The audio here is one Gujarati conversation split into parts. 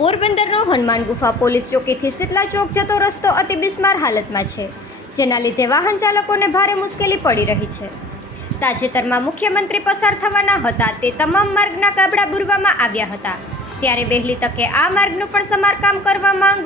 પોરબંદરનો હનુમાન ગુફા પોલીસ ચોકીથી શીતલા ચોક જતો રસ્તો અતિ બિસ્માર હાલતમાં છે. જેના લીધે વાહન ચાલકોને ભારે મુશ્કેલી પડી રહી છે. તાજેતરમાં મુખ્યમંત્રી પસાર થવાના હતા તે તમામ માર્ગના કાબડા બુરવામાં આવ્યા હતા. ત્યારે વહેલી તકે આ માર્ગનું પણ સમારકામ કરવા માંગ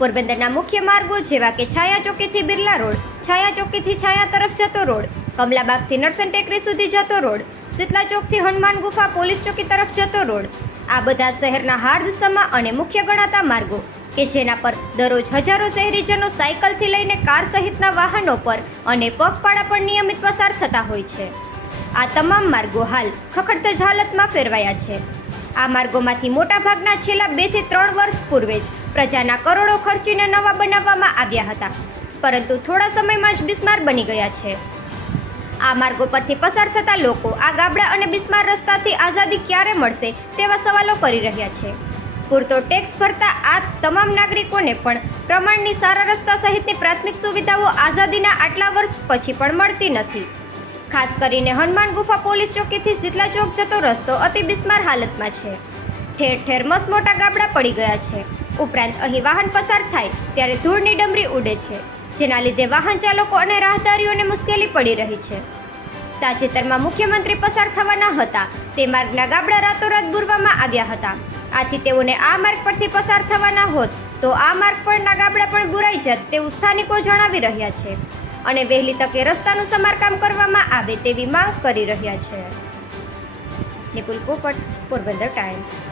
પોરબંદરના મુખ્ય માર્ગો જેવા કે છાયા ચોકીથી બિરલા રોડ છાયા ચોકીથી છાયા તરફ જતો રોડ, કમલાબાગથી નરસન ટેકરી સુધી જતો રોડ શીતલા ચોકથી હનુમાન ગુફા પોલીસ ચોકી તરફ જતો રોડ, આ બધા શહેરના હાર્દસમા અને મુખ્ય ગણાતા માર્ગો કે જેના પર દરરોજ હજારો શહેરીજનો સાયકલથી લઈને કાર સહિતના વાહનો પર અને પગપાળા પર નિયમિત પસાર થતા હોય છે. આ તમામ માર્ગો હાલ ખખડતજ હાલતમાં ફેરવાયા છે. આ માર્ગોમાંથી મોટાભાગના છેલ્લા બેથી ત્રણ વર્ષ પૂર્વે જ પ્રજાના કરોડો ખર્ચીને નવા બનાવવામાં આવ્યા હતા. પરંતુ થોડા સમયમાં જ બિસ્માર બની ગયા છે. આ માર્ગો પરથી પસાર થતા લોકો આ ગાબડા અને બિસ્માર રસ્તાથી આઝાદી ક્યારે મળશે તેવા સવાલો કરી રહ્યા છે. પૂરતો ટેક્સ ભરતા આ તમામ નાગરિકોને પણ પ્રમાણની સારા રસ્તા સહિતની પ્રાથમિક સુવિધાઓ આઝાદીના આટલા વર્ષ પછી પણ મળતી નથી. ખાસ કરીને હનુમાન ગુફા પોલીસ ચોકીથી શીતલા ચોક જતો રસ્તો અતિ બિસ્માર હાલતમાં છે. ઠેર ઠેર મસમોટા ગાબડા પડી ગયા છે. ઉપરાંત અહીં વાહન પસાર થાય ત્યારે ધૂળની ડમરી ઉડે છે, જેના લીધે વાહન ચાલકો અને રાહદારીઓને મુશ્કેલી પડી રહી છે. તાજેતરમાં મુખ્યમંત્રી પસાર થવાના હતા. તે માર્ગના ગાબડા રાતોરાત બુરવામાં આવ્યા હતા. આથી તેઓને આ માર્ગ પરથી પસાર થવાના હોત, તો આ માર્ગ પરના ગાબડા પણ બુરાઈ જત તેવું સ્થાનિકો જણાવી રહ્યા છે. અને વહેલી તકે રસ્તાનું સમારકામ કરવામાં આવે તેવી માંગ કરી રહ્યા છે. નિપુલ પોપટ, પોરબંદર ટાઈમ્સ.